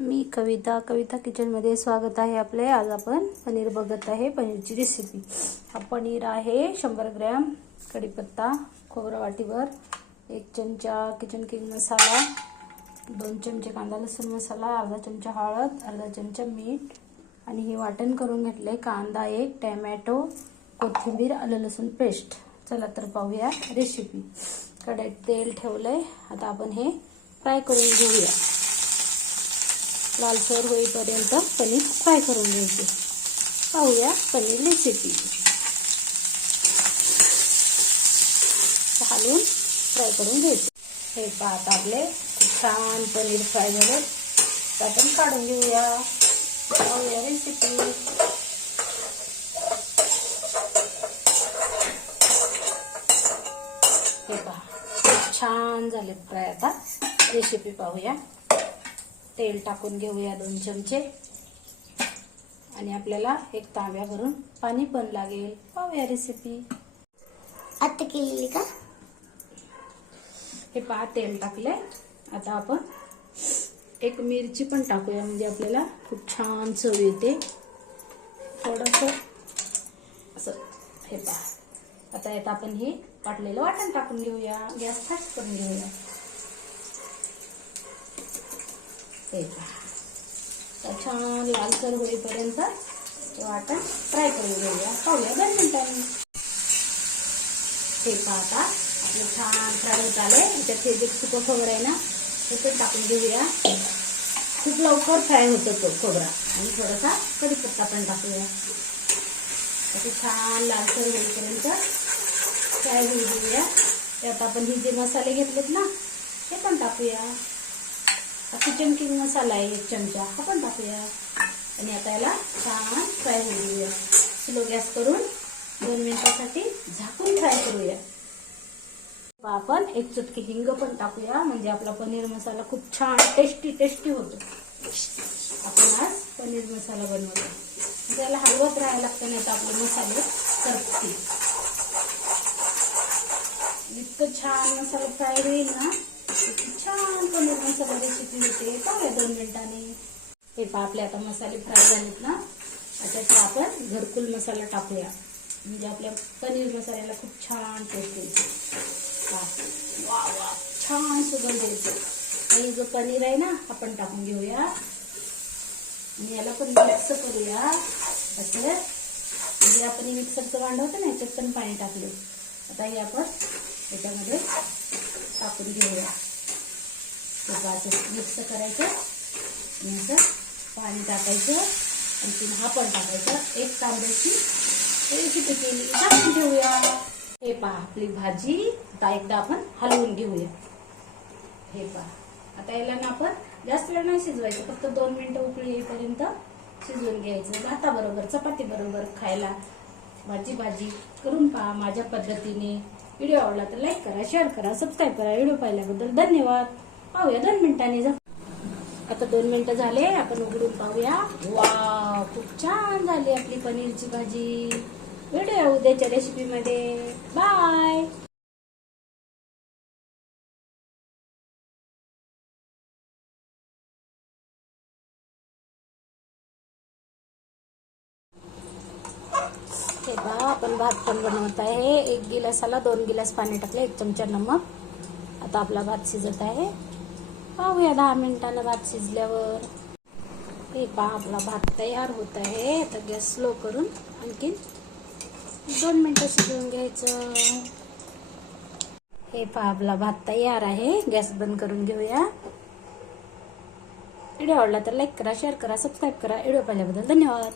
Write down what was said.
मी कविता कविता किचनमध्ये स्वागत आहे आपले. आज आपण पनीर बघत आहे पनीरची रेसिपी हा पनीर आहे शंभर ग्रॅम कढीपत्ता खोबरं वाटीवर एक चमचा किचन किंग मसाला दोन चमचे कांदा लसूण मसाला अर्धा चमचा हळद अर्धा चमचा मीठ आणि हे वाटण करून घेतले कांदा एक टॅमॅटो कोथिंबीर आलं लसूण पेस्ट. चला तर पाहूया रेसिपी कढईत तेल ठेवलं आहे आता आपण हे फ्राय करून घेऊया. लालसर होईपर्यंत पनीर फ्राय करून घ्यायचे. पाहूया पनीर रेसिपी घालून फ्राय करून घ्यायचे. हे पाहत आपले छान पनीर फ्राय झाले. तर आपण काढून घेऊया. पाहूया रेसिपी हे पहा खूप छान झाले फ्राय आता. रेसिपी पाहूया. तेल टाकून घेऊया दोन चमचे. आणि आपल्याला एक तांब्या भरून पाणी पण लागेल. पाहूया रेसिपी आता केलेली का? हे पहा तेल टाकले आता आपण एक मिरची पण टाकूया म्हणजे आपल्याला खूप छान चव येते. थोडस असं हे पहा. आता यात आपण हे वाटलेलं वाटण टाकून घेऊया. गॅस फास्ट करून घेऊया. छान लालसर होईपर्यंत ते वाटण फ्राय करून घेऊया. पाहूया दोन मिनिटांनी. आता. आपलं छान फ्राय होत आले त्याच्यात हे जे खोबरं आहे ना ते टाकून घेऊया. खूप लवकर फ्राय होतो तो खोबरा. आणि थोडासा कढीपत्ता पण टाकूया. त्याचे छान लालसर होईपर्यंत फ्राय होऊ देऊया त्यात आपण हे जे मसाले घेतलेत ना ते पण टाकूया. किचन किंग मसाला आहे एक चमचा. हा पण टाकूया. आणि आता याला छान फ्राय होऊ देऊया. स्लो गॅस करून दोन मिनिटासाठी झाकून फ्राय करूया. आपण एक चुटकी हिंग पण टाकूया. म्हणजे आपला पनीर मसाला खूप छान टेस्टी टेस्टी होतो. आपण आज पनीर मसाला बनवतो. म्हणजे त्याला हलवत राहायला लागतं नाही तर आपले मसाले करतील इतकं छान मसाला फ्राय होईल ना. छान पनीर सगळं रेसिपी होते. पाहूया दोन मिनिटांनी. हे पहा आपले आता मसाले फ्राय झालेत ना. त्याच्यात आपण घरकुल मसाला टाकूया. म्हणजे आपल्या पनीर मसाल्याला खूप छान टेस्ट येते. वा वा. छान सुगंध येतो. आणि जो पनीर आहे ना आपण टाकून घेऊया. आणि याला पण मिक्स करूया. असं. म्हणजे आपण हे मिक्सरचं भांडं होतं ना याच्यात पण पाणी टाकले. आता हे आपण त्याच्यामध्ये टाकून घेऊया. ते असं मिक्स करायचं. आणि असं पाणी टाकायचं आणखी हा पण टाकायचं. एक तांब्याची रेसिपी केली टाकून घेऊया हे पहा आपली भाजी. आता एकदा आपण हलवून घेऊया. हे पहा. आता याला ना आपण जास्त वेळ नाही शिजवायचं. फक्त दोन मिनिटं उकळी येईपर्यंत शिजवून घ्यायचं. भाताबरोबर चपाती बरोबर खायला भाजी भाजी करून पहा माझ्या पद्धतीने. व्हिडिओ आवडला तर लाईक करा शेअर करा सबस्क्राईब करा. व्हिडिओ पाहिल्याबद्दल धन्यवाद. पाहूया दोन मिनिटांनी जा आता दोन मिनिटं झाले आपण उघडून पाहूया. वा खूप छान झाली आपली पनीरची भाजी. भेटूया उद्याच्या रेसिपीमध्ये. बाय. आपण भात पण बनवत आहे. एक गिलासाला दोन गिलास पाणी टाकले एक चमचा नमक. आता आपला भात शिजत आहे. पाहूया दहा मिनिटाला भात शिजल्यावर. हे पहा आपला भात तयार होत आहे. आता गॅस स्लो करून आणखीन दोन मिनटं शिजवून घ्यायचं. हे पहा आपला भात तयार आहे. गॅस बंद करून घेऊया. व्हिडिओ आवडला तर लाईक करा शेअर करा सबस्क्राईब करा. व्हिडिओ पाहिल्याबद्दल धन्यवाद.